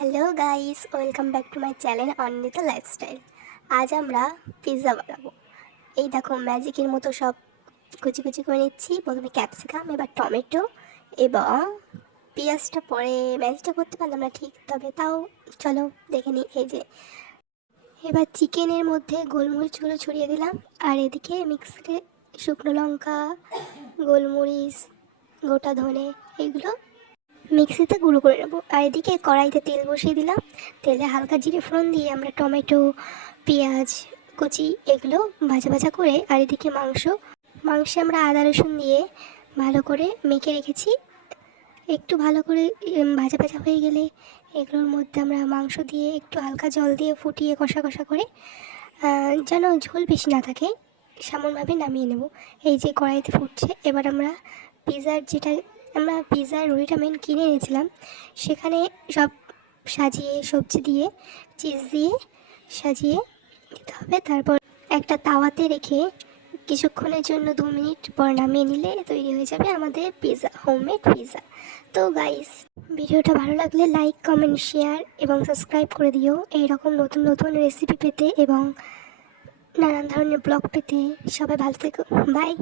Hello guys, welcome back to my channel Anvita lifestyle. আজ আমরা pizza বানাবো। এই দেখো ম্যাজিকের মতো সব কুচি কুচি করে নিচ্ছি। প্রথমে ক্যাপসিকাম, এবার টমেটো এবং পেঁয়াজটা পরে ম্যাজিকটা করতে পারলাম না ঠিক, তবে তাও চলো দেখে নিই। এই যে এবার চিকেনের মধ্যে গোলমরিচগুলো ছড়িয়ে দিলাম, আর এদিকে মিক্সিতে শুকনো লঙ্কা, গোলমরিচ, গোটা ধনে এইগুলো মিক্সিতে গুঁড়ো করে নেবো। আর এদিকে কড়াইতে তেল বসিয়ে দিলাম। তেলে হালকা জিরে ফোড়ন দিয়ে আমরা টমেটো, পেঁয়াজ কুচি এগুলো ভাজা ভাজা করে, আর এদিকে মাংসে আমরা আদা রসুন দিয়ে ভালো করে মেখে রেখেছি। একটু ভালো করে ভাজা ভাজা হয়ে গেলে এগুলোর মধ্যে আমরা মাংস দিয়ে একটু হালকা জল দিয়ে ফুটিয়ে কষা কষা করে যেন ঝোল বেশি না থাকে সামান্যভাবে নামিয়ে নেব। এই যে কড়াইতে ফুটছে, এবার আমরা পিৎজার রুটিটা কিনে এনেছিলাম, সেখানে সব সাজিয়ে সবজি দিয়ে চিজ দিয়ে সাজিয়ে দিতে হবে। তারপর একটা তাওয়াতে রেখে কিছুক্ষণের জন্য 2 মিনিট পর নামিয়ে নিলে তৈরি হয়ে যাবে আমাদের পিৎজা, হোমমেড পিৎজা। তো গাইস, ভিডিওটা ভালো লাগলে লাইক, কমেন্ট, শেয়ার এবং সাবস্ক্রাইব করে দিও এইরকম নতুন নতুন রেসিপি পেতে এবং নানান ধরনের ব্লগ পেতে। সবাই ভালো থেকো, বাই।